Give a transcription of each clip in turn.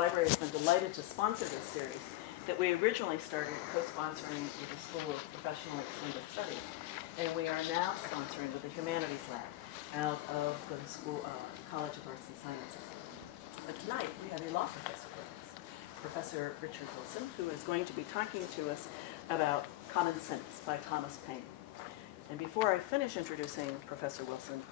library has been delighted to sponsor this series that we originally started co-sponsoring with the School of Professional Extended Studies. And we are now sponsoring with the Humanities Lab out of the College of Arts and Sciences. But tonight we have a law professor with us, Professor Richard Wilson, who is going to be talking to us about Common Sense by Thomas Paine. And before I finish introducing Professor Wilson,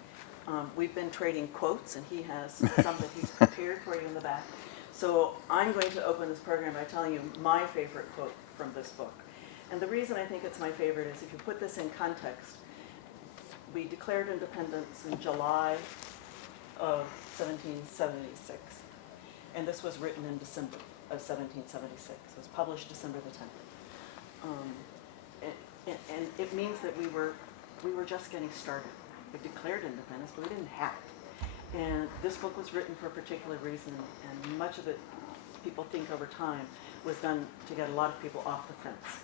we've been trading quotes, and he has some that he's prepared for you in the back. So I'm going to open this program by telling you my favorite quote from this book. And the reason I think it's my favorite is if you put this in context, we declared independence in July of 1776. And this was written in December of 1776. It was published December the 10th. And it means that we were just getting started. We declared independence, but we didn't have it. And this book was written for a particular reason, and much of it, people think over time, was done to get a lot of people off the fence,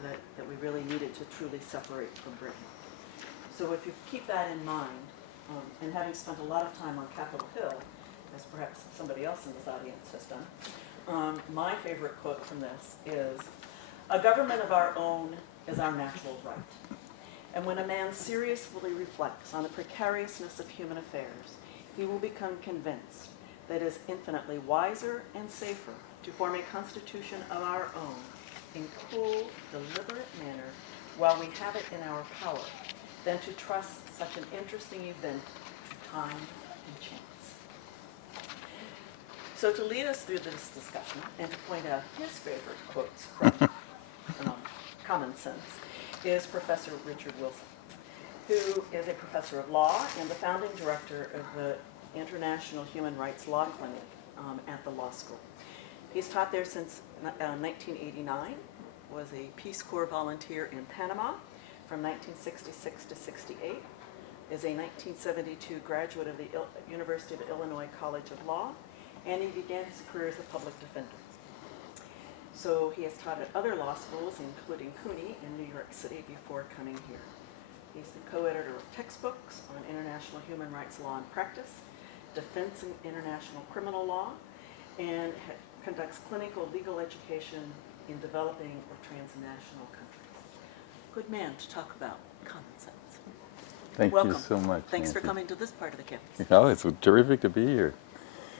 that we really needed to truly separate from Britain. So if you keep that in mind, and having spent a lot of time on Capitol Hill, as perhaps somebody else in this audience has done, my favorite quote from this is, "A government of our own is our natural right. And when a man seriously reflects on the precariousness of human affairs, he will become convinced that it is infinitely wiser and safer to form a constitution of our own in cool, deliberate manner while we have it in our power, than to trust such an interesting event to time and chance." So to lead us through this discussion and to point out his favorite quotes from Common Sense is Professor Richard Wilson, who is a professor of law and the founding director of the International Human Rights Law Clinic at the law school. He's taught there since 1989, was a Peace Corps volunteer in Panama from 1966 to 68, is a 1972 graduate of the University of Illinois College of Law, and he began his career as a public defender. So he has taught at other law schools, including CUNY in New York City, before coming here. He's the co-editor of textbooks on international human rights law and practice, defense and international criminal law, and conducts clinical legal education in developing or transnational countries. Good man to talk about common sense. Thank Welcome. you so much. Thanks Nancy. for coming to this part of the campus. Oh, it's terrific to be here.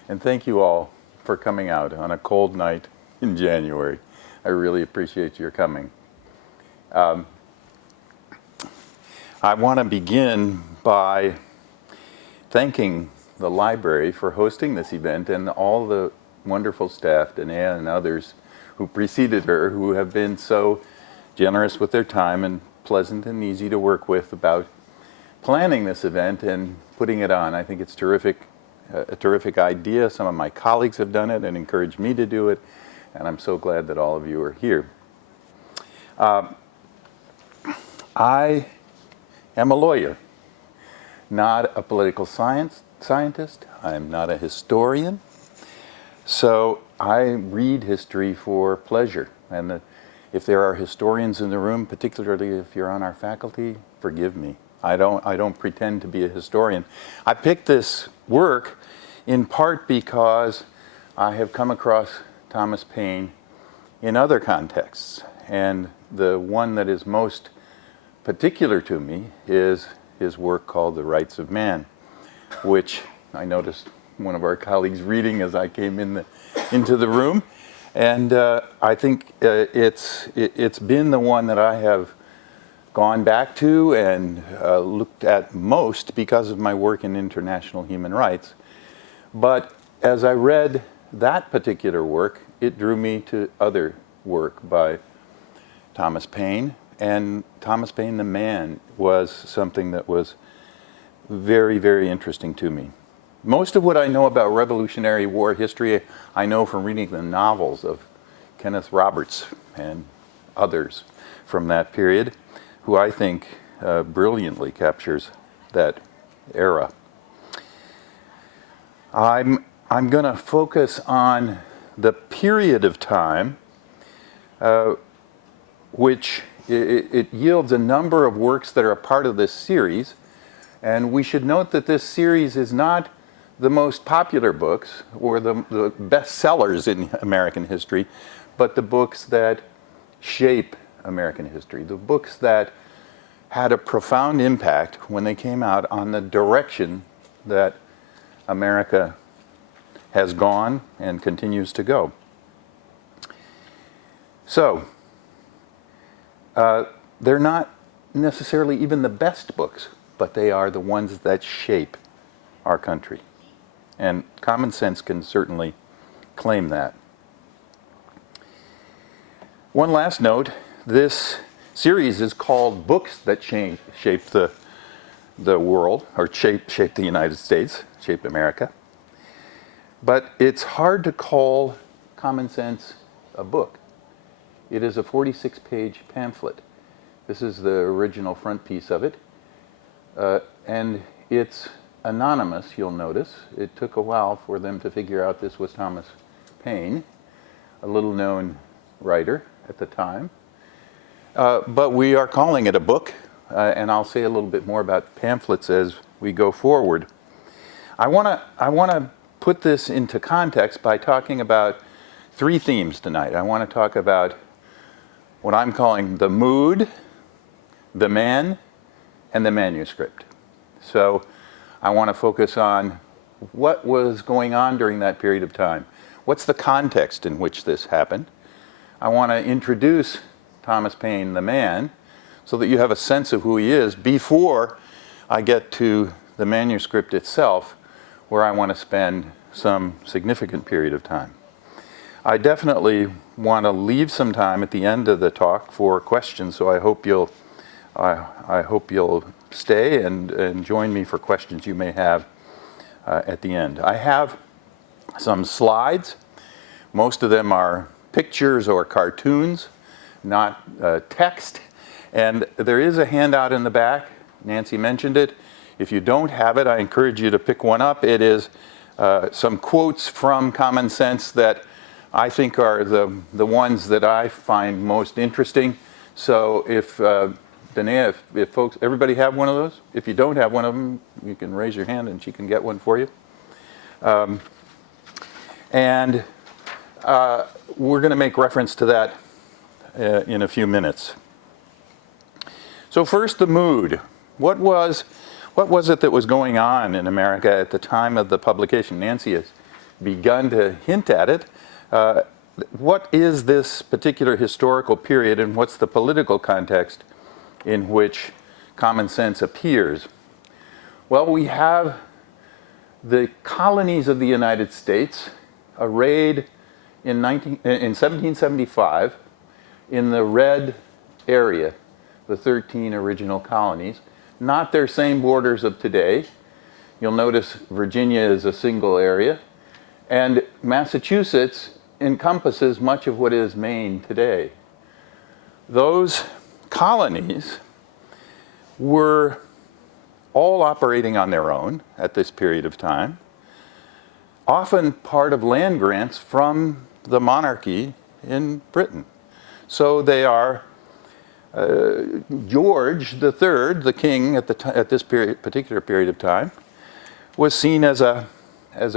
And thank you all for coming out on a cold night in January. I really appreciate your coming. I want to begin by thanking the library for hosting this event and all the wonderful staff, Danae and others who preceded her, who have been so generous with their time and pleasant and easy to work with about planning this event and putting it on. I think it's terrific, a terrific idea. Some of my colleagues have done it and encouraged me to do it, and I'm so glad that all of you are here. I am a lawyer, not a political scientist. I'm not a historian. So I read history for pleasure. And if there are historians in the room, particularly if you're on our faculty, forgive me. I don't pretend to be a historian. I picked this work in part because I have come across Thomas Paine in other contexts. And the one that is most particular to me is his work called The Rights of Man, which I noticed one of our colleagues reading as I came into the room. And I think it's been the one that I have gone back to and looked at most because of my work in international human rights. But as I read that particular work, it drew me to other work by Thomas Paine. And Thomas Paine, the man, was something that was very, very interesting to me. Most of what I know about Revolutionary War history, I know from reading the novels of Kenneth Roberts and others from that period, who I think brilliantly captures that era. I'm going to focus on the period of time which it yields a number of works that are a part of this series. And we should note that this series is not the most popular books or the best sellers in American history, but the books that shape American history, the books that had a profound impact when they came out on the direction that America has gone and continues to go. So, they're not necessarily even the best books, but they are the ones that shape our country. And Common Sense can certainly claim that. One last note, this series is called Books That Shape the World, or shape the United States, shape America. But it's hard to call Common Sense a book. It is a 46-page pamphlet. This is the original front piece of it. And it's anonymous, you'll notice. It took a while for them to figure out this was Thomas Paine, a little-known writer at the time. But we are calling it a book, and I'll say a little bit more about pamphlets as we go forward. I want to put this into context by talking about three themes tonight. I want to talk about what I'm calling the mood, the man, and the manuscript. So I want to focus on what was going on during that period of time. What's the context in which this happened? I want to introduce Thomas Paine, the man, so that you have a sense of who he is before I get to the manuscript itself, where I want to spend some significant period of time. I definitely want to leave some time at the end of the talk for questions, so I hope you'll stay and join me for questions you may have at the end. I have some slides. Most of them are pictures or cartoons, not text. And there is a handout in the back. Nancy mentioned it. If you don't have it, I encourage you to pick one up. It is some quotes from Common Sense that I think are the ones that I find most interesting. So if Danae, if folks, everybody have one of those? If you don't have one of them, you can raise your hand and she can get one for you. And we're going to make reference to that in a few minutes. So first, the mood. What was it that was going on in America at the time of the publication? Nancy has begun to hint at it. What is this particular historical period, and what's the political context in which Common Sense appears? Well, we have the colonies of the United States arrayed in 1775 in the red area, the 13 original colonies, not their same borders of today. You'll notice Virginia is a single area, and Massachusetts encompasses much of what is Maine today. Those colonies were all operating on their own at this period of time, often part of land grants from the monarchy in Britain. So they are George III, the king at this particular period of time, was seen as a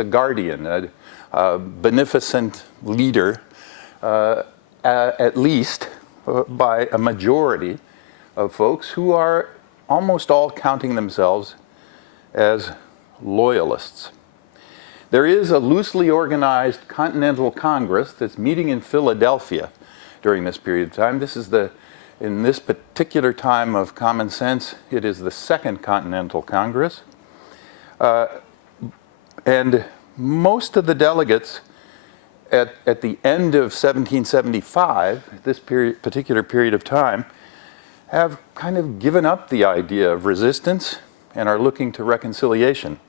guardian, a beneficent leader, at least by a majority of folks who are almost all counting themselves as loyalists. There is a loosely organized Continental Congress that's meeting in Philadelphia during this period of time. In this particular time of Common Sense, it is the Second Continental Congress. And most of the delegates at the end of 1775, this particular period of time, have kind of given up the idea of resistance and are looking to reconciliation.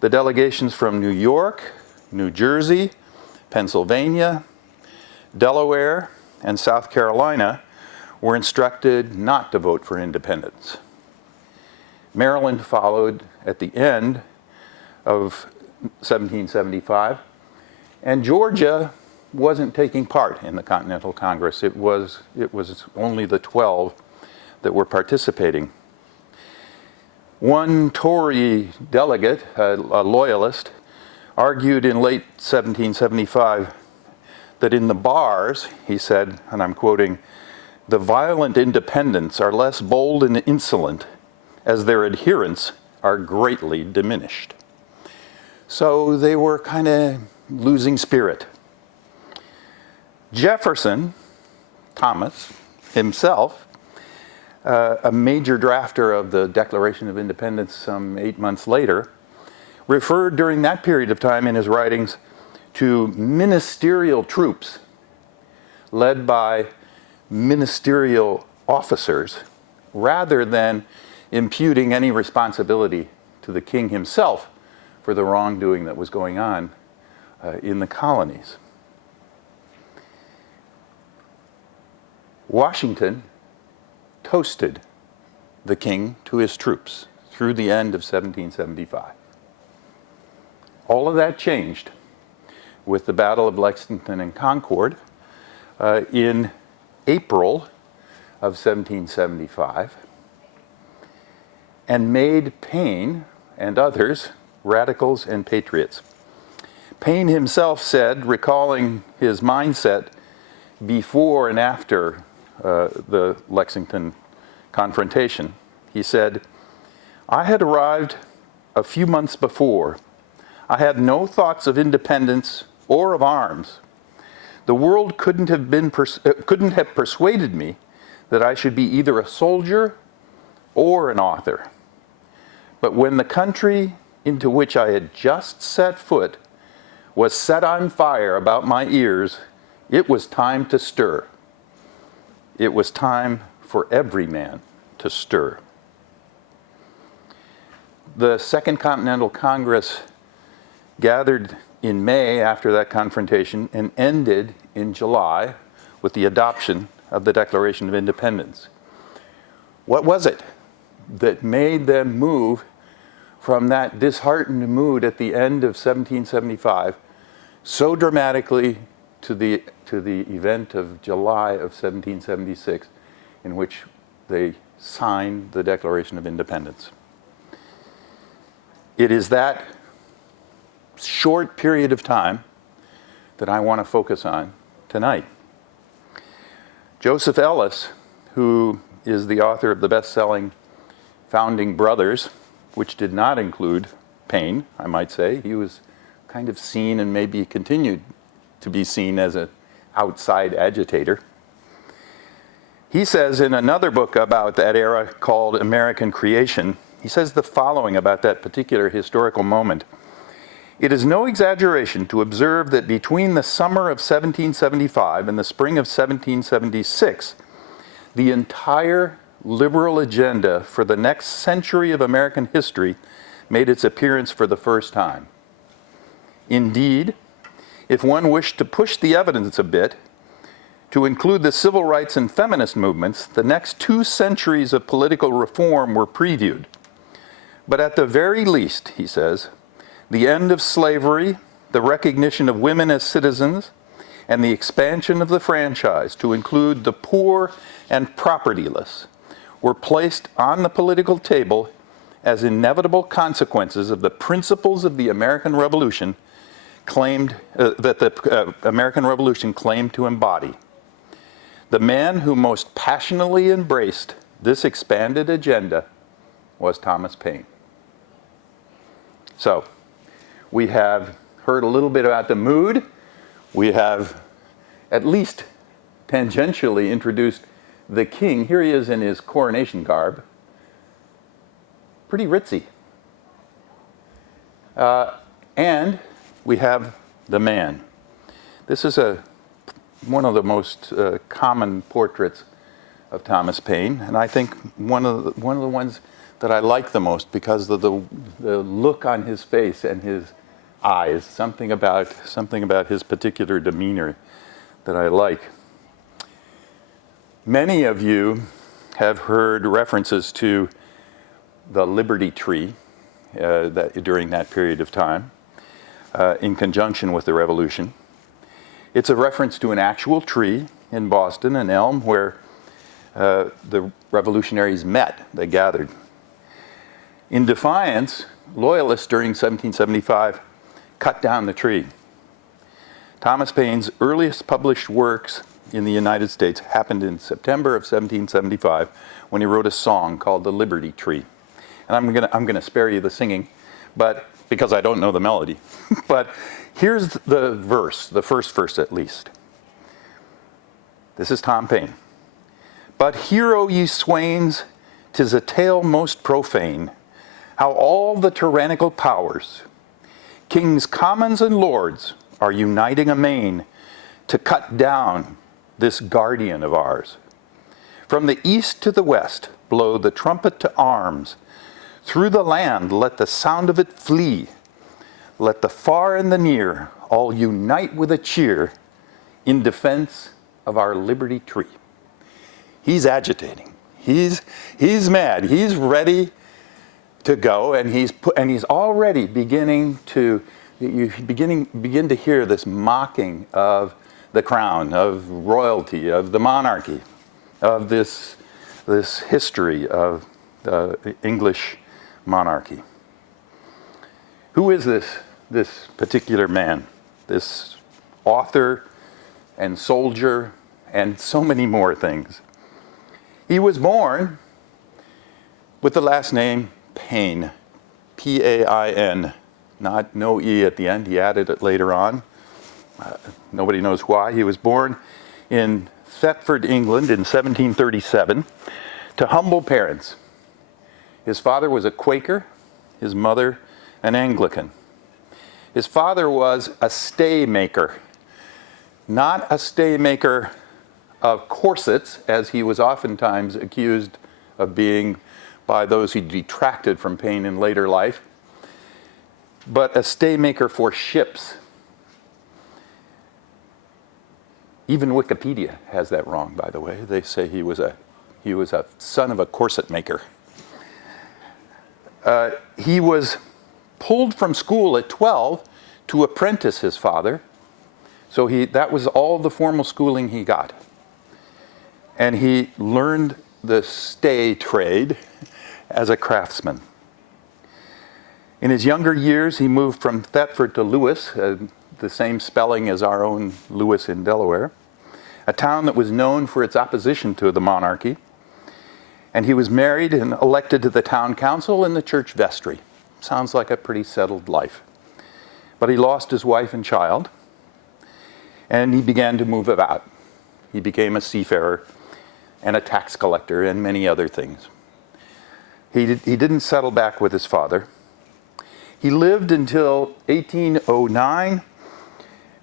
The delegations from New York, New Jersey, Pennsylvania, Delaware, and South Carolina were instructed not to vote for independence. Maryland followed at the end of 1775, and Georgia wasn't taking part in the Continental Congress. It was only the 12 that were participating. One Tory delegate, a loyalist, argued in late 1775 that in the bars, he said, and I'm quoting, "the violent independents are less bold and insolent as their adherents are greatly diminished." So they were kind of losing spirit. Jefferson, Thomas, himself, a major drafter of the Declaration of Independence some 8 months later, referred during that period of time in his writings to ministerial troops led by ministerial officers rather than imputing any responsibility to the king himself for the wrongdoing that was going on in the colonies. Washington toasted the king to his troops through the end of 1775. All of that changed with the Battle of Lexington and Concord in April of 1775, and made Paine and others radicals and patriots. Paine himself said, recalling his mindset before and after the Lexington confrontation, he said, "I had arrived a few months before. I had no thoughts of independence or of arms. The world couldn't have persuaded me that I should be either a soldier or an author. But when the country into which I had just set foot was set on fire about my ears, it was time to stir. It was time for every man to stir." The Second Continental Congress gathered in May after that confrontation and ended in July with the adoption of the Declaration of Independence. What was it that made them move from that disheartened mood at the end of 1775 so dramatically to the event of July of 1776, in which they signed the Declaration of Independence? It is that short period of time that I want to focus on tonight. Joseph Ellis, who is the author of the best-selling Founding Brothers, which did not include Paine, I might say. He was kind of seen and maybe continued to be seen as an outside agitator. He says in another book about that era called American Creation, he says the following about that particular historical moment. "It is no exaggeration to observe that between the summer of 1775 and the spring of 1776, the entire liberal agenda for the next century of American history made its appearance for the first time. Indeed, if one wished to push the evidence a bit, to include the civil rights and feminist movements, the next 2 centuries of political reform were previewed. But at the very least," he says, "the end of slavery, the recognition of women as citizens, and the expansion of the franchise to include the poor and propertyless were placed on the political table as inevitable consequences of the principles of the American Revolution claimed to embody. The man who most passionately embraced this expanded agenda was Thomas Paine." So, we have heard a little bit about the mood. We have at least tangentially introduced the king. Here he is in his coronation garb. Pretty ritzy. And we have the man. This is one of the most common portraits of Thomas Paine, and I think one of the ones that I like the most because of the look on his face and his eyes, something about his particular demeanor that I like. Many of you have heard references to the Liberty Tree during that period of time in conjunction with the Revolution. It's a reference to an actual tree in Boston, an elm, where the revolutionaries met, they gathered. In defiance, loyalists during 1775 cut down the tree. Thomas Paine's earliest published works in the United States happened in September of 1775 when he wrote a song called The Liberty Tree. And I'm gonna spare you the singing, but because I don't know the melody. But here's the verse, the first verse at least. This is Tom Paine. But hear, O ye swains, 'tis a tale most profane, how all the tyrannical powers, kings, commons, and lords, are uniting amain to cut down this guardian of ours. From the east to the west, blow the trumpet to arms. Through the land, let the sound of it flee. Let the far and the near all unite with a cheer in defense of our liberty tree. He's agitating. He's mad. He's ready to go, and he's already beginning to begin to hear this mocking of the crown, of royalty, of the monarchy, of this history of the English monarchy. Who is this particular man? This author and soldier and so many more things. He was born with the last name Paine, P-A-I-N, no E at the end. He added it later on. Nobody knows why. He was born in Thetford, England in 1737 to humble parents. His father was a Quaker, his mother an Anglican. His father was a stay maker, not a stay maker of corsets, as he was oftentimes accused of being by those who detracted from Paine in later life, but a stay maker for ships. Even Wikipedia has that wrong, by the way. They say he was a son of a corset maker. He was pulled from school at 12 to apprentice his father. So that was all the formal schooling he got. And he learned the stay trade as a craftsman. In his younger years, he moved from Thetford to Lewis, the same spelling as our own Lewis in Delaware, a town that was known for its opposition to the monarchy. And he was married and elected to the town council and the church vestry. Sounds like a pretty settled life. But he lost his wife and child, and he began to move about. He became a seafarer and a tax collector and many other things. He didn't settle back with his father. He lived until 1809,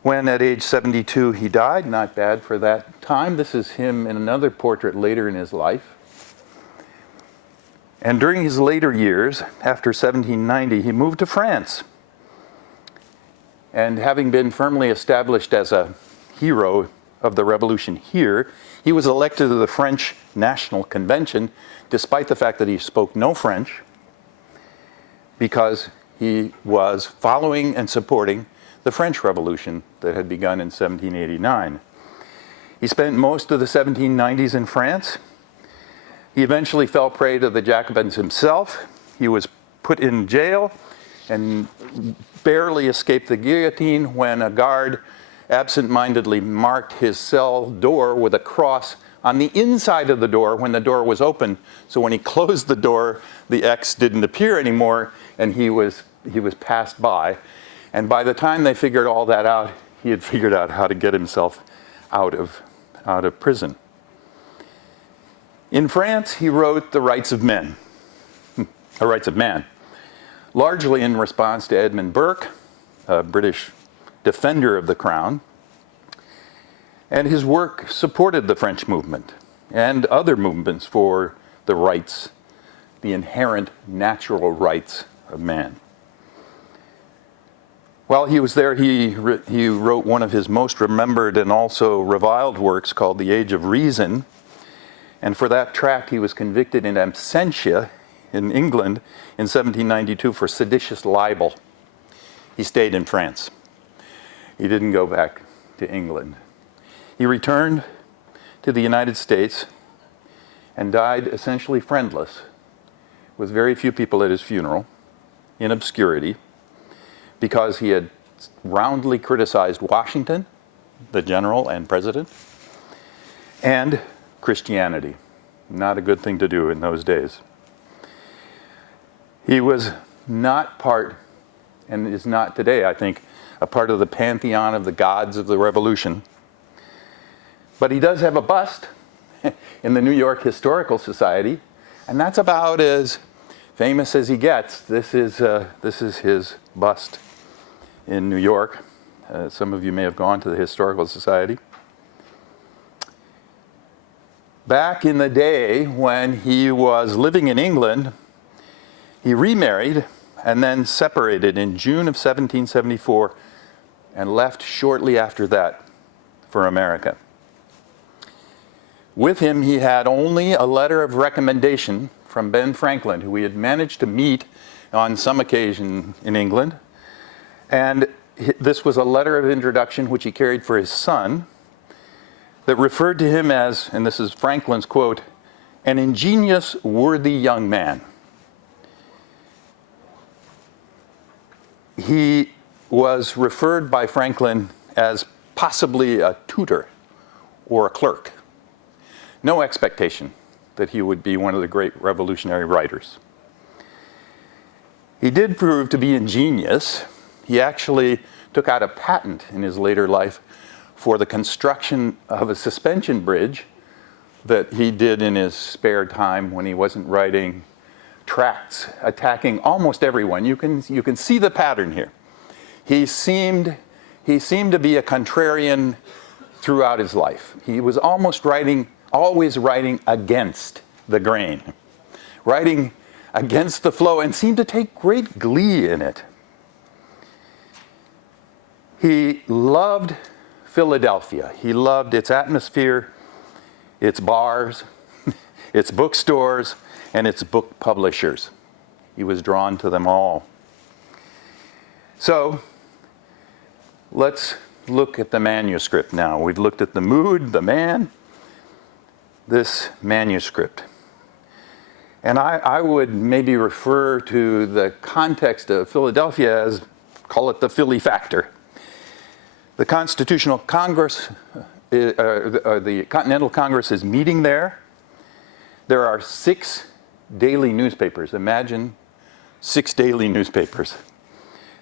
when at age 72 he died. Not bad for that time. This is him in another portrait later in his life. And during his later years, after 1790, he moved to France. And having been firmly established as a hero of the revolution here, he was elected to the French National Convention, despite the fact that he spoke no French, because he was following and supporting the French Revolution that had begun in 1789. He spent most of the 1790s in France. He eventually fell prey to the Jacobins himself. He was put in jail and barely escaped the guillotine when a guard absent-mindedly marked his cell door with a cross on the inside of the door when the door was open. So when he closed the door, the X didn't appear anymore, and he was passed by. And by the time they figured all that out, he had figured out how to get himself out of prison. In France, he wrote The Rights of Men, The Rights of Man, largely in response to Edmund Burke, a British defender of the crown. And his work supported the French movement and other movements for the rights, the inherent natural rights of man. While he was there, he wrote one of his most remembered and also reviled works called The Age of Reason. And for that tract, he was convicted in absentia in England in 1792 for seditious libel. He stayed in France. He didn't go back to England. He returned to the United States and died essentially friendless with very few people at his funeral, in obscurity, because he had roundly criticized Washington, the general and president, and Christianity. Not a good thing to do in those days. He was not part, and is not today, I think, a part of the pantheon of the gods of the Revolution. But he does have a bust in the New York Historical Society, and that's about as famous as he gets. This is his bust in New York. Some of you may have gone to the Historical Society. Back in the day when he was living in England, he remarried and then separated in June of 1774 and left shortly after that for America. With him, he had only a letter of recommendation from Ben Franklin, who he had managed to meet on some occasion in England. And this was a letter of introduction which he carried for his son that referred to him as, and this is Franklin's quote, an ingenious, worthy young man. He was referred by Franklin as possibly a tutor or a clerk. No expectation that he would be one of the great revolutionary writers. He did prove to be ingenious. He actually took out a patent in his later life for the construction of a suspension bridge that he did in his spare time when he wasn't writing tracts attacking almost everyone. You can see the pattern here. He seemed to be a contrarian throughout his life. He was always writing against the grain, writing against the flow, and seemed to take great glee in it. He loved Philadelphia. He loved its atmosphere, its bars, its bookstores, and its book publishers. He was drawn to them all. So, let's look at the manuscript now. We've looked at the mood, the man, this manuscript. And I would maybe refer to the context of Philadelphia as, call it the Philly factor. The Constitutional Congress, the Continental Congress is meeting there. There are 6 daily newspapers. Imagine 6 daily newspapers.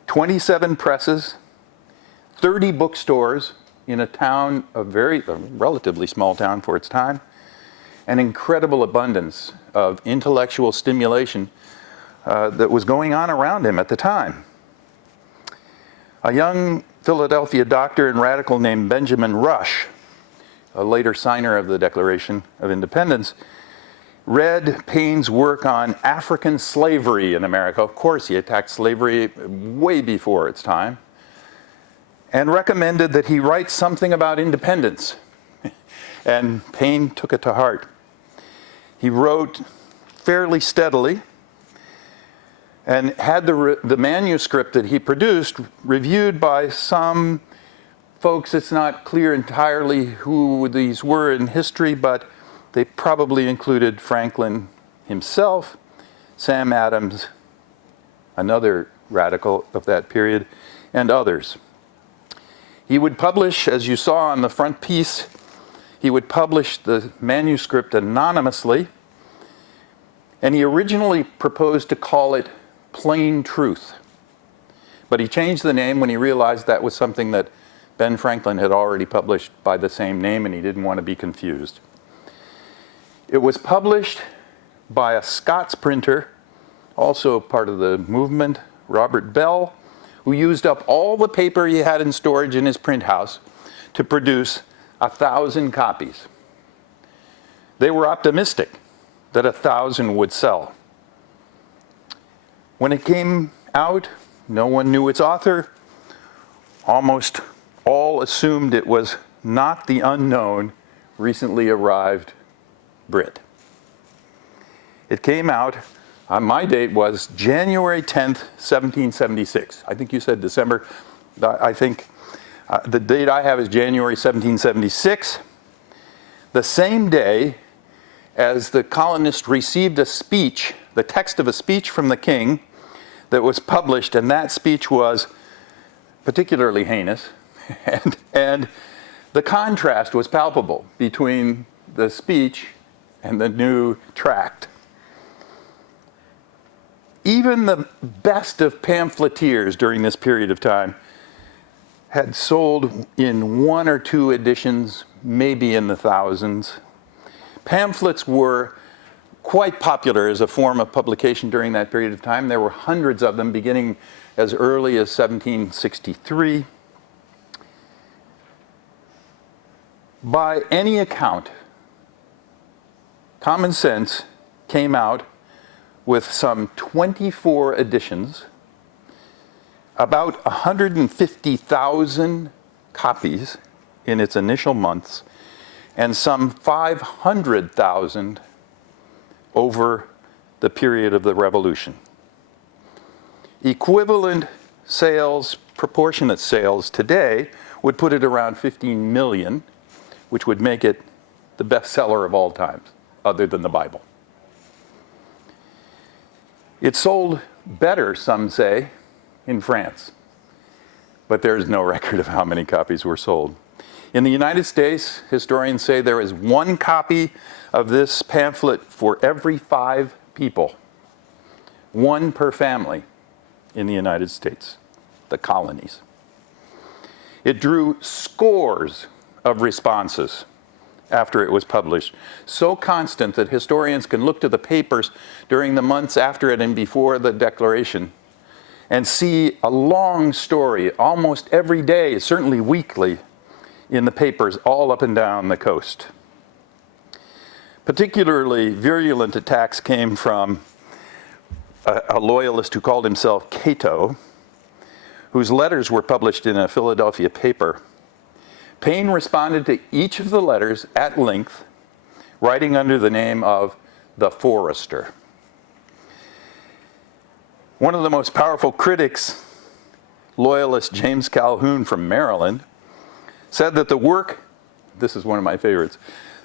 27 presses, 30 bookstores in a town, a relatively small town for its time, an incredible abundance of intellectual stimulation that was going on around him at the time. A young Philadelphia doctor and radical named Benjamin Rush, a later signer of the Declaration of Independence, read Paine's work on African slavery in America. Of course, he attacked slavery way before its time, and recommended that he write something about independence. And Paine took it to heart. He wrote fairly steadily and had the manuscript that he produced reviewed by some folks. It's not clear entirely who these were in history, but they probably included Franklin himself, Sam Adams, another radical of that period, and others. He would publish, as you saw on the front piece, he would publish the manuscript anonymously, and he originally proposed to call it Plain Truth. But he changed the name when he realized that was something that Ben Franklin had already published by the same name, and he didn't want to be confused. It was published by a Scots printer, also part of the movement, Robert Bell, who used up all the paper he had in storage in his print house to produce 1,000 copies. They were optimistic that 1,000 would sell. When it came out, no one knew its author. Almost all assumed it was not the unknown, recently arrived Brit. It came out, my date was January 10th, 1776. I think you said December. I think the date I have is January 1776. The same day as the colonists received a speech the text of a speech from the king that was published, and that speech was particularly heinous, and the contrast was palpable between the speech and the new tract. Even the best of pamphleteers during this period of time had sold in 1 or 2 editions, maybe in the thousands. Pamphlets were quite popular as a form of publication during that period of time. There were hundreds of them beginning as early as 1763. By any account, Common Sense came out with some 24 editions, about 150,000 copies in its initial months, and some 500,000 over the period of the Revolution. Equivalent sales, proportionate sales today would put it around 15 million, which would make it the bestseller of all times, other than the Bible. It sold better, some say, in France, but there's no record of how many copies were sold. In the United States, historians say there is 1 copy of this pamphlet for every 5 people, 1 per family in the United States, the colonies. It drew scores of responses after it was published, so constant that historians can look to the papers during the months after it and before the Declaration and see a long story almost every day, certainly weekly, in the papers all up and down the coast. Particularly virulent attacks came from a loyalist who called himself Cato, whose letters were published in a Philadelphia paper. Paine responded to each of the letters at length, writing under the name of the Forester. One of the most powerful critics, loyalist James Calhoun from Maryland, said that the work, this is one of my favorites,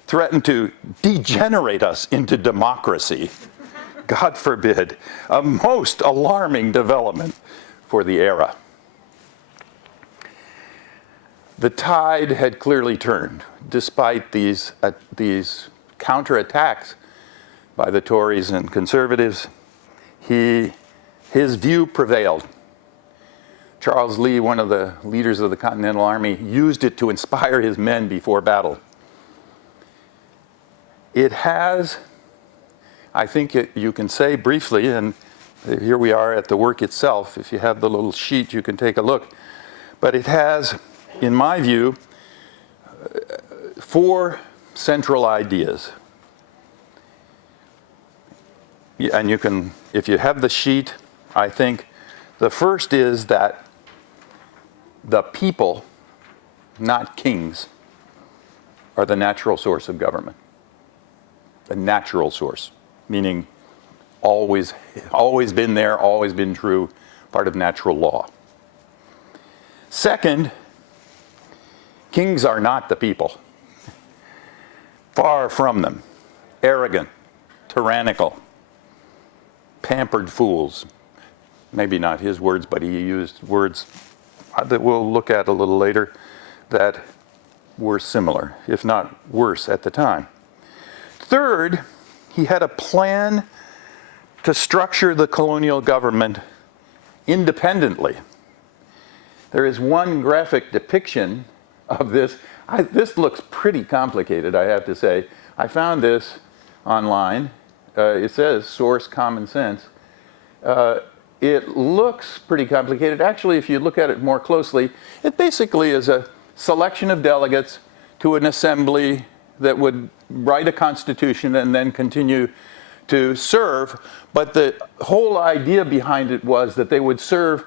threatened to degenerate us into democracy. God forbid, a most alarming development for the era. The tide had clearly turned, despite these counterattacks by the Tories and conservatives. His view prevailed. Charles Lee, one of the leaders of the Continental Army, used it to inspire his men before battle. It has, I think you can say briefly, and here we are at the work itself. If you have the little sheet, you can take a look. But it has, in my view, 4 central ideas. And you can, if you have the sheet, I think the first is that the people, not kings, are the natural source of government. The natural source, meaning always been there, always been true, part of natural law. Second, kings are not the people. Far from them. Arrogant, tyrannical, pampered fools. Maybe not his words, but he used words that we'll look at a little later that were similar, if not worse at the time. Third, he had a plan to structure the colonial government independently. There is one graphic depiction of this. This looks pretty complicated, I have to say. I found this online. It says source Common Sense. It looks pretty complicated. Actually, if you look at it more closely, it basically is a selection of delegates to an assembly that would write a constitution and then continue to serve. But the whole idea behind it was that they would serve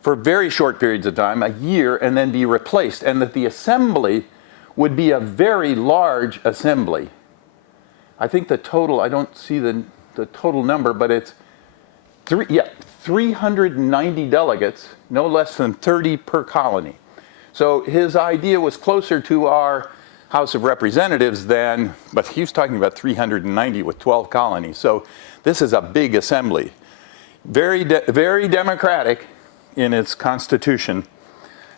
for very short periods of time, a year, and then be replaced, and that the assembly would be a very large assembly. I think the total, I don't see the total number, but it's 390 delegates, no less than 30 per colony. So his idea was closer to our House of Representatives than, but he was talking about 390 with 12 colonies. So this is a big assembly. Very democratic in its constitution.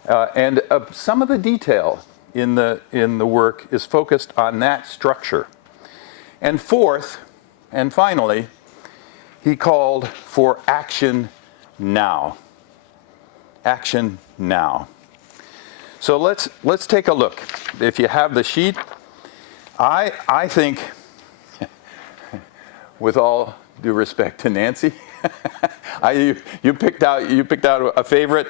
And some of the detail in the work is focused on that structure. And fourth, and finally, he called for action now. Action now. So let's take a look. If you have the sheet, I think, with all due respect to Nancy, you picked out a favorite.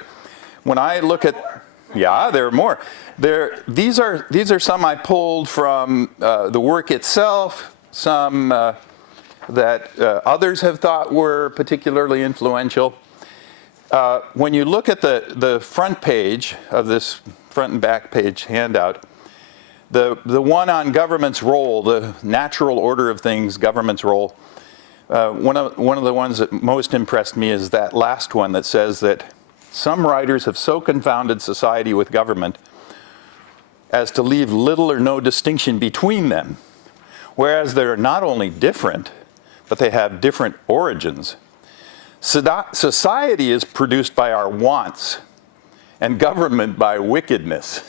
When I look at, yeah, there are more. These are some I pulled from the work itself, some that others have thought were particularly influential. When you look at the front page of this front and back page handout, the one on government's role, the natural order of things, government's role, one of the ones that most impressed me is that last one that says that some writers have so confounded society with government as to leave little or no distinction between them, whereas they're not only different, but they have different origins. Society is produced by our wants, and government by wickedness.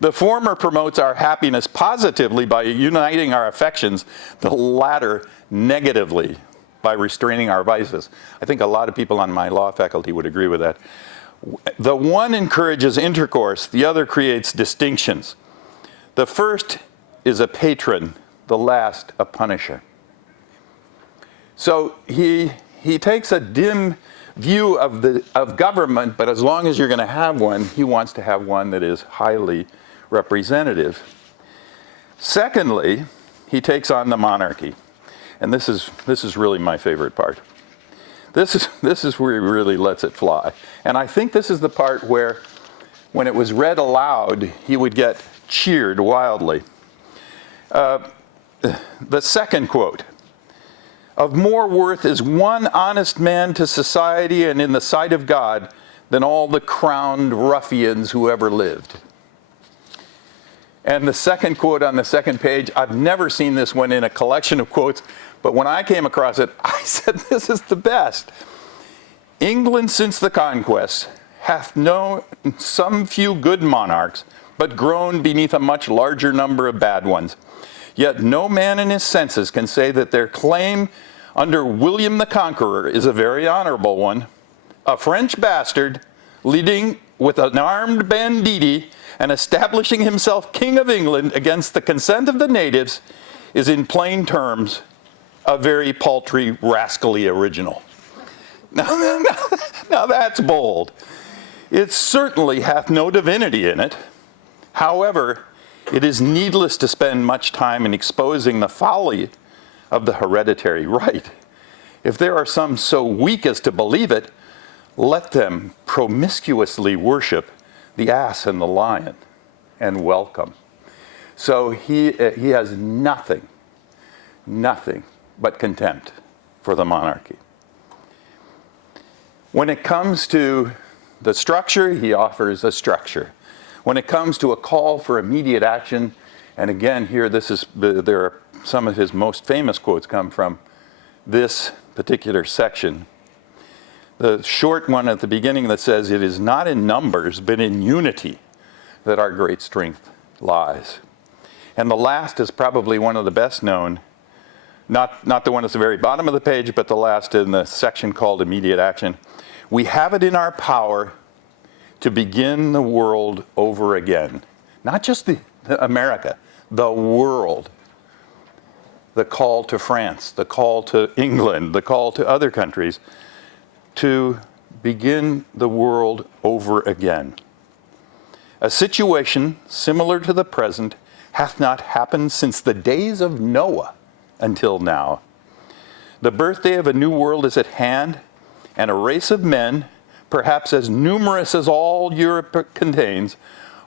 The former promotes our happiness positively by uniting our affections, the latter negatively by restraining our vices. I think a lot of people on my law faculty would agree with that. The one encourages intercourse, the other creates distinctions. The first is a patron, the last a punisher. So he takes a dim view of government, but as long as you're going to have one, he wants to have one that is highly representative. Secondly, he takes on the monarchy, and this is really my favorite part. This is where he really lets it fly, and I think this is the part where, when it was read aloud, he would get cheered wildly. The second quote. Of more worth is one honest man to society and in the sight of God than all the crowned ruffians who ever lived. And the second quote on the second page, I've never seen this one in a collection of quotes, but when I came across it, I said, this is the best. England since the conquest hath known some few good monarchs, but groaned beneath a much larger number of bad ones. Yet no man in his senses can say that their claim under William the Conqueror is a very honorable one. A French bastard leading with an armed banditti and establishing himself King of England against the consent of the natives is in plain terms a very paltry, rascally original. Now that's bold. It certainly hath no divinity in it. However, it is needless to spend much time in exposing the folly of the hereditary right. If there are some so weak as to believe it, let them promiscuously worship the ass and the lion, and welcome. So he has nothing but contempt for the monarchy. When it comes to the structure, he offers a structure. When it comes to a call for immediate action, and again here there are some of his most famous quotes come from this particular section. The short one at the beginning that says, it is not in numbers, but in unity that our great strength lies. And the last is probably one of the best known, not the one at the very bottom of the page, but the last in the section called immediate action. We have it in our power to begin the world over again. Not just the America, the world. The call to France, the call to England, the call to other countries to begin the world over again. A situation similar to the present hath not happened since the days of Noah until now. The birthday of a new world is at hand, and a race of men, perhaps as numerous as all Europe contains,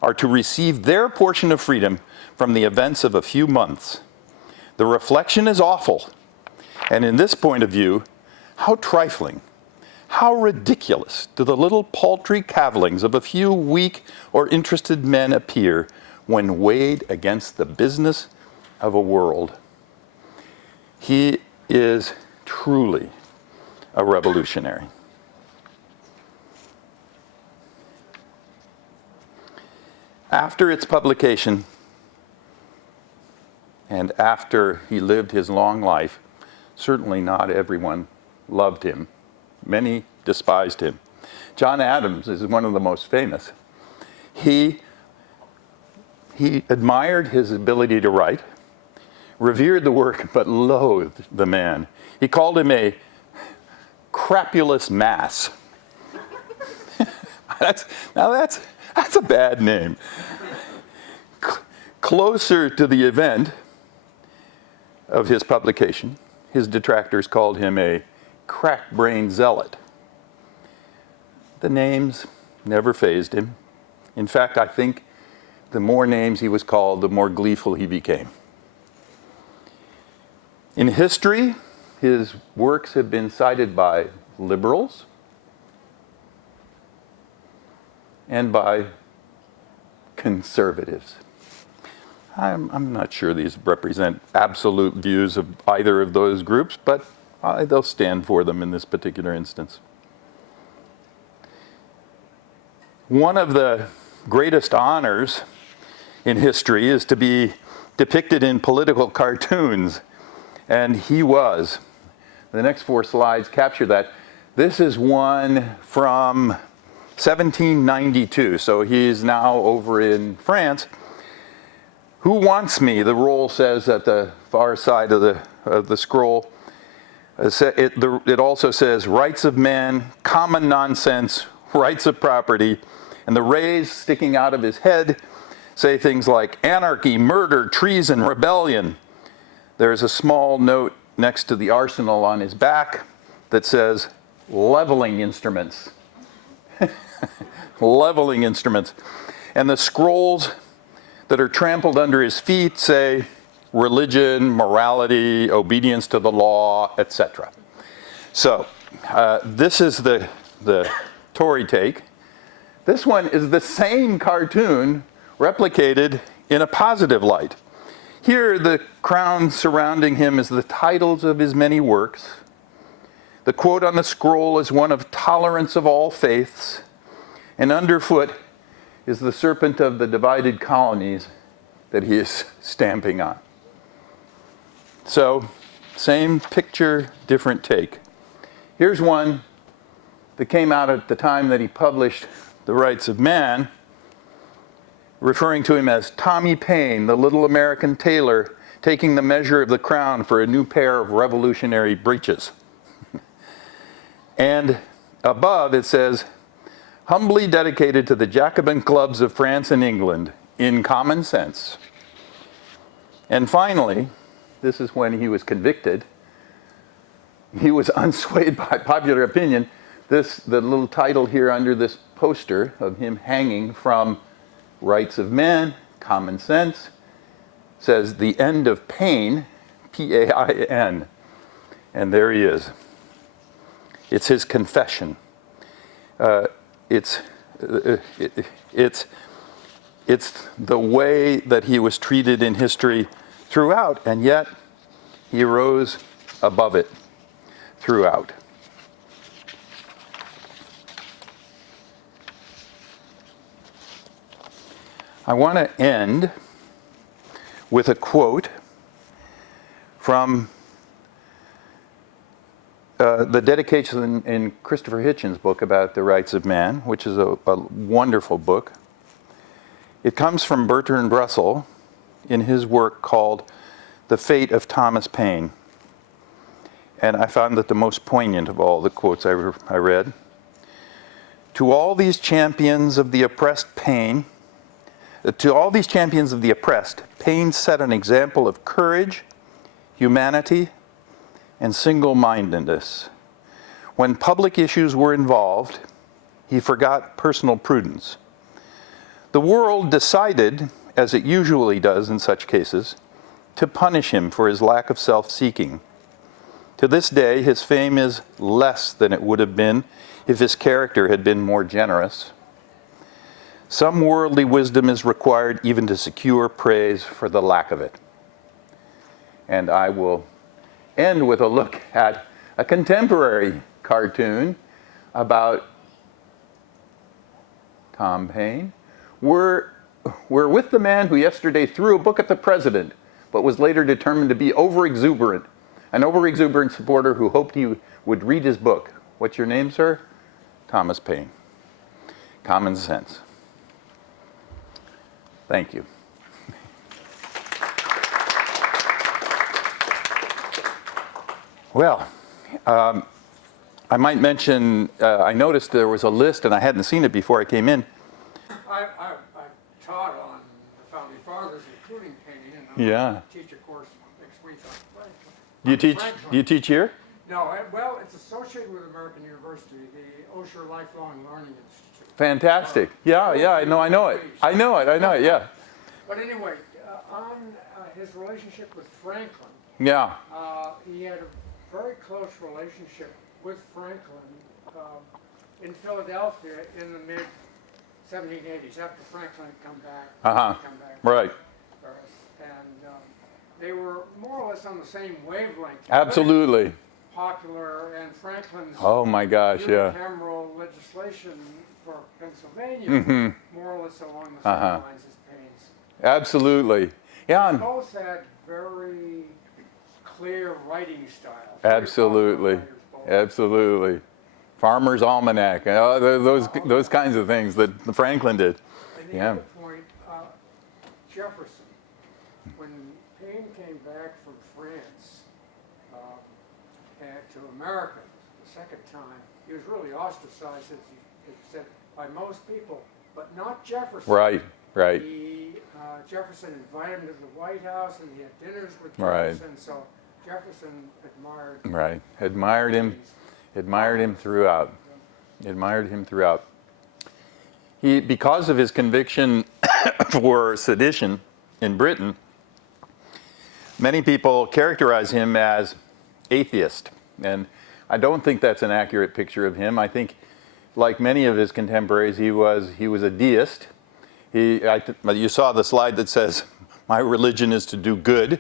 are to receive their portion of freedom from the events of a few months. The reflection is awful, and in this point of view, how trifling, how ridiculous do the little paltry cavillings of a few weak or interested men appear when weighed against the business of a world. He is truly a revolutionary. After its publication, and after he lived his long life, certainly not everyone loved him. Many despised him. John Adams is one of the most famous. He admired his ability to write, revered the work, but loathed the man. He called him a crapulous mass. That's a bad name. Closer to the event of his publication, his detractors called him a crack-brained zealot. The names never fazed him. In fact, I think the more names he was called, the more gleeful he became. In history, his works have been cited by liberals and by conservatives. I'm not sure these represent absolute views of either of those groups, but they'll stand for them in this particular instance. One of the greatest honors in history is to be depicted in political cartoons, and he was. The next 4 slides capture that. This is one from 1792, so he's now over in France. Who wants me? The roll says at the far side of the scroll. It also says rights of man, common nonsense, rights of property, and the rays sticking out of his head say things like anarchy, murder, treason, rebellion. There's a small note next to the arsenal on his back that says leveling instruments. Leveling instruments. And the scrolls that are trampled under his feet say religion, morality, obedience to the law, etc. So this is the Tory take. This one is the same cartoon replicated in a positive light. Here, the crown surrounding him is the titles of his many works. The quote on the scroll is one of tolerance of all faiths, and underfoot is the serpent of the divided colonies that he is stamping on. So, same picture, different take. Here's one that came out at the time that he published The Rights of Man, referring to him as Tommy Paine, the little American tailor, taking the measure of the crown for a new pair of revolutionary breeches. And above it says, humbly dedicated to the Jacobin clubs of France and England, in common sense. And finally, this is when he was convicted. He was unswayed by popular opinion. The little title here under this poster of him hanging from Rights of Man, Common Sense, says the end of Paine, P-A-I-N. And there he is. It's his confession. It's the way that he was treated in history throughout, and yet he rose above it throughout. I want to end with a quote from the dedication in Christopher Hitchens' book about the rights of man, which is a wonderful book. It comes from Bertrand Russell in his work called The Fate of Thomas Paine. And I found that the most poignant of all the quotes I read. To all these champions of the oppressed, Paine set an example of courage, humanity, and single-mindedness. When public issues were involved, he forgot personal prudence. The world decided, as it usually does in such cases, to punish him for his lack of self-seeking. To this day, his fame is less than it would have been if his character had been more generous. Some worldly wisdom is required even to secure praise for the lack of it. And I will end with a look at a contemporary cartoon about Tom Paine. We're with the man who yesterday threw a book at the president, but was later determined to be over-exuberant. An over-exuberant supporter who hoped he would read his book. What's your name, sir? Thomas Paine. Common sense. Thank you. Well, I might mention, I noticed there was a list, and I hadn't seen it before I came in. I taught on the Founding Fathers, including Paine, and I'm Yeah. going to teach a course next week on Franklin. Do you teach here? No, well, it's associated with American University, the Osher Lifelong Learning Institute. Fantastic. Yeah, I know it. I know it, yeah. But anyway, on his relationship with Franklin, Yeah. he had a very close relationship with Franklin in Philadelphia in the mid-1780s, after Franklin had come back. Right. to Paris. And they were more or less on the same wavelength. Absolutely. Popular, and Franklin's Oh my gosh, yeah. unicameral legislation for Pennsylvania, more or less along the same lines as Paine's. Absolutely. Yeah. Both had very clear writing styles. Absolutely. Absolutely. Farmer's Almanac, those kinds of things that Franklin did. And the Yeah. other point, Jefferson, when Paine came back from France to America the second time, he was really ostracized, as he said, by most people, but not Jefferson. Right. Jefferson invited him to the White House, and he had dinners with Right. Jefferson, so Jefferson admired Right. Admired him throughout. Admired him throughout. He, because of his conviction for sedition in Britain, many people characterize him as atheist. And I don't think that's an accurate picture of him. I think, like many of his contemporaries, he was a deist. You saw the slide that says, "My religion is to do good."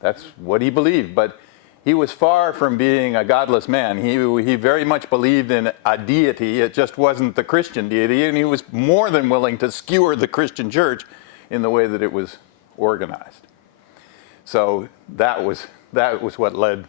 That's what he believed. But he was far from being a godless man. He very much believed in a deity. It just wasn't the Christian deity, and he was more than willing to skewer the Christian church in the way that it was organized. So that was what led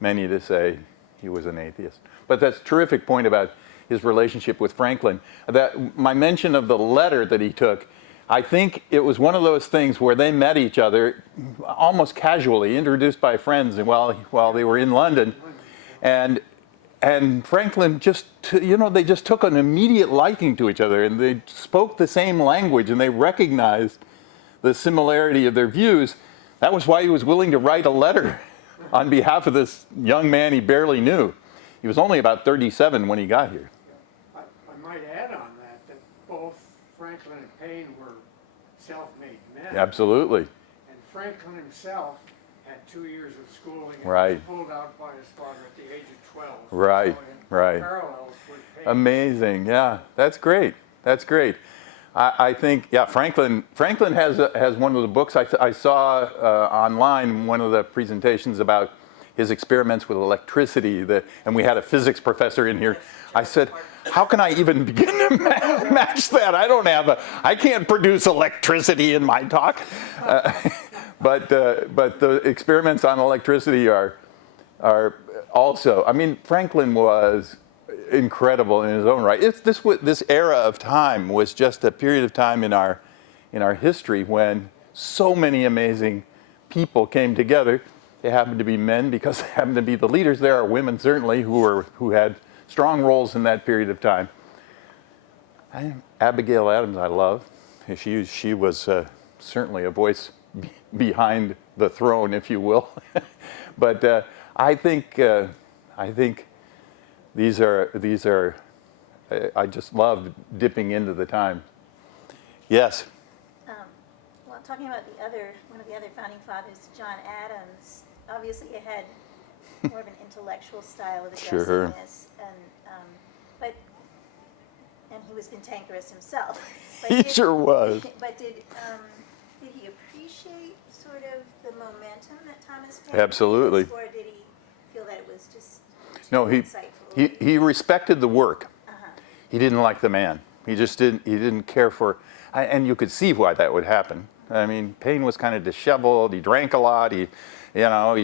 many to say he was an atheist. But that's a terrific point about his relationship with Franklin. That my mention of the letter that he took, I think it was one of those things where they met each other almost casually, introduced by friends while they were in London, and Franklin they just took an immediate liking to each other, and they spoke the same language, and they recognized the similarity of their views. That was why he was willing to write a letter on behalf of this young man he barely knew. He was only about 37 when he got here. I might add on that both Franklin and Paine were self-made men. Absolutely. And Franklin himself had 2 years of schooling and Right. was pulled out by his father at the age of 12. Right, So right. Parallels with Paine. Amazing. Yeah, that's great. That's great. I think, Franklin has one of the books I saw online, one of the presentations about his experiments with electricity, and we had a physics professor in here. I said, how can I even begin to match that? I can't produce electricity in my talk. But the experiments on electricity are also, Franklin was incredible in his own right. This era of time was just a period of time in our history when so many amazing people came together. They happened to be men because they happened to be the leaders. There are women certainly who had strong roles in that period of time. Abigail Adams, I love. She was certainly a voice behind the throne, if you will. But I think these are. I just love dipping into the time. Yes. Well, talking about one of the other founding fathers, John Adams, obviously it had more of an intellectual style of addressing Sure. this, but and he was cantankerous himself. But He sure was. But did he appreciate sort of the momentum that Thomas Paine Absolutely. was, or did he feel that it was just too No, insightful? he respected the work. Uh-huh. He didn't like the man. He just didn't care for, and you could see why that would happen. I mean, Paine was kind of disheveled. He drank a lot. He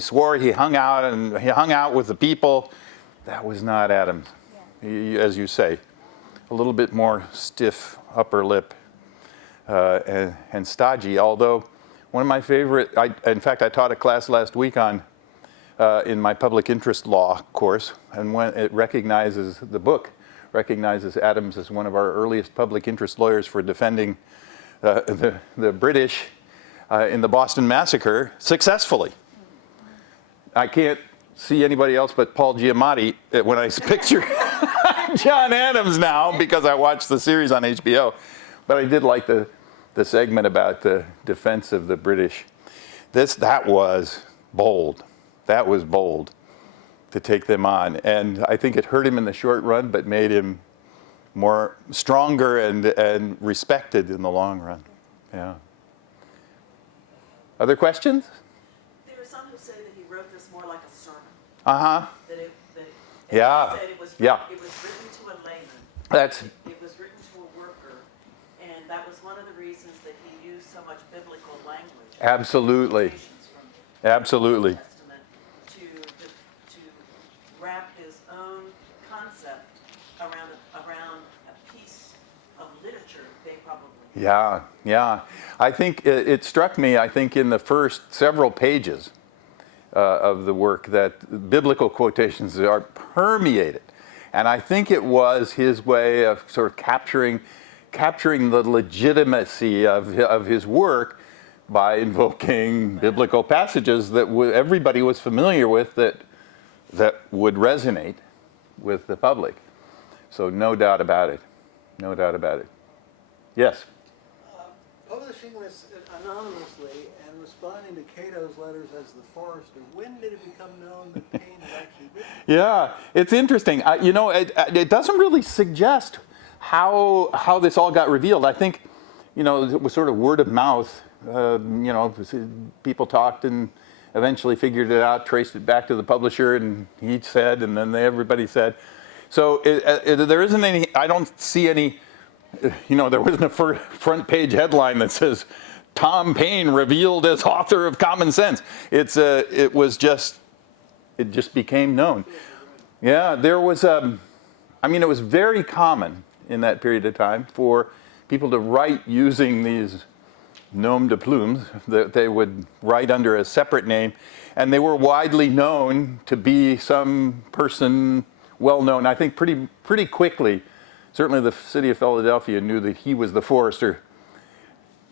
swore he hung out with the people. That was not Adams. Yeah. As you say, a little bit more stiff upper lip and stodgy. Although one of my favorite, in fact, I taught a class last week on in my public interest law course, and when it recognizes the book recognizes Adams as one of our earliest public interest lawyers for defending the British in the Boston Massacre successfully. I can't see anybody else but Paul Giamatti when I picture John Adams now because I watched the series on HBO. But I did like the segment about the defense of the British. That was bold. That was bold to take them on. And I think it hurt him in the short run, but made him more stronger and respected in the long run. Yeah. Other questions? There are some who say that he wrote this more like a sermon. Uh-huh. Yeah. He said it was Yeah. It was written to a layman. That's It was written to a worker, and that was one of the reasons that he used so much biblical language. absolutely. Quotations from Absolutely. the Old Testament to wrap his own concept around a piece of literature they probably. Yeah, yeah. I think it struck me, I think, in the first several pages of the work that biblical quotations are permeated. And I think it was his way of sort of capturing the legitimacy of his work by invoking biblical passages that everybody was familiar with that would resonate with the public. So no doubt about it. No doubt about it. Yes? Publishing this anonymously and responding to Cato's letters as the Forester, when did it become known that Paine had actually written? Yeah, it's interesting. It doesn't really suggest how this all got revealed. I think, it was sort of word of mouth. People talked and eventually figured it out, traced it back to the publisher, and he said, and then everybody said. So there isn't any, I don't see any, there wasn't a front page headline that says, Tom Paine revealed as author of Common Sense. It just became known. Yeah, there was, it was very common in that period of time for people to write using these nom de plumes that they would write under a separate name, and they were widely known to be some person well known. I think pretty quickly, certainly the city of Philadelphia knew that he was the Forester.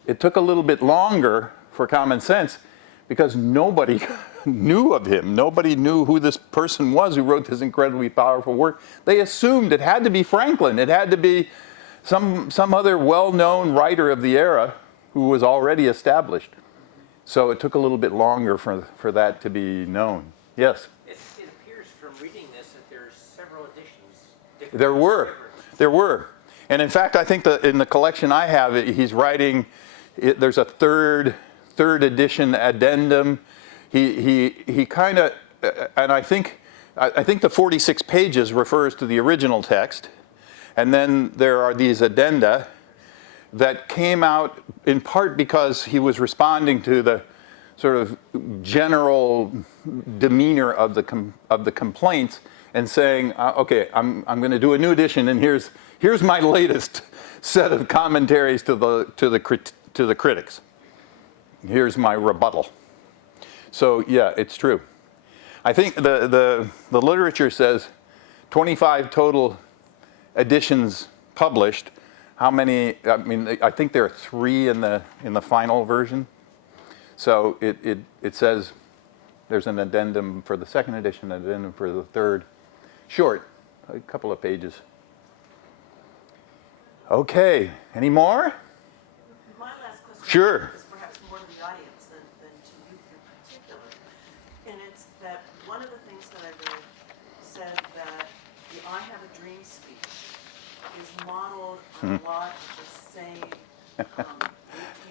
It took a little bit longer for Common Sense because nobody knew of him. Nobody knew who this person was who wrote this incredibly powerful work. They assumed it had to be Franklin. It had to be some other well-known writer of the era who was already established. So it took a little bit longer for that to be known. Yes? It appears from reading this that there are several editions. There were. And in fact, I think in the collection I have, he's writing, there's a third edition addendum. He kind of, and I think the 46 pages refers to the original text. And then there are these addenda that came out in part because he was responding to the sort of general demeanor of the complaints and saying, okay, I'm going to do a new edition, and here's my latest set of commentaries to the critics. Here's my rebuttal. So yeah, it's true. I think the literature says 25 total editions published. How many? I think there are 3 in the final version. So it says there's an addendum for the second edition, an addendum for the third. Short, a couple of pages. Okay, any more? My last question Sure. is perhaps more to the audience than to you in particular. And it's that one of the things that I read said that the I Have a Dream speech is modeled on a lot of the same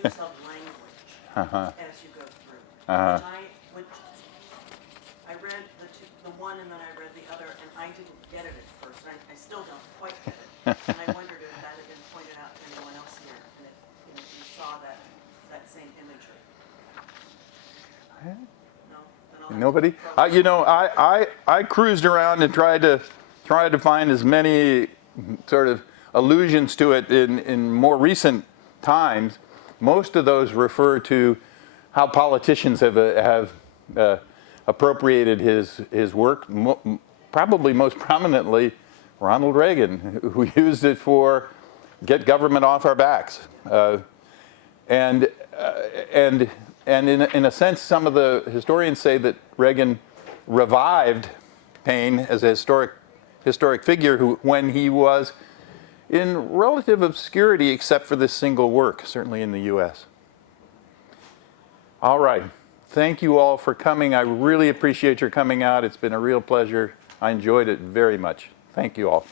use of language as you go through. Which I read the one and then I read the other, and I didn't get it at first. I still don't quite get it. And I wondered if that had been pointed out to anyone else here, and if you saw that same imagery. No? Then I'll have to Nobody? probably- You know, I cruised around and tried to find as many sort of allusions to it in more recent times. Most of those refer to how politicians have appropriated his work. Probably most prominently, Ronald Reagan, who used it for get government off our backs. And in a sense, some of the historians say that Reagan revived Paine as a historic figure when he was in relative obscurity, except for this single work, certainly in the U.S. All right. Thank you all for coming. I really appreciate your coming out. It's been a real pleasure. I enjoyed it very much. Thank you all.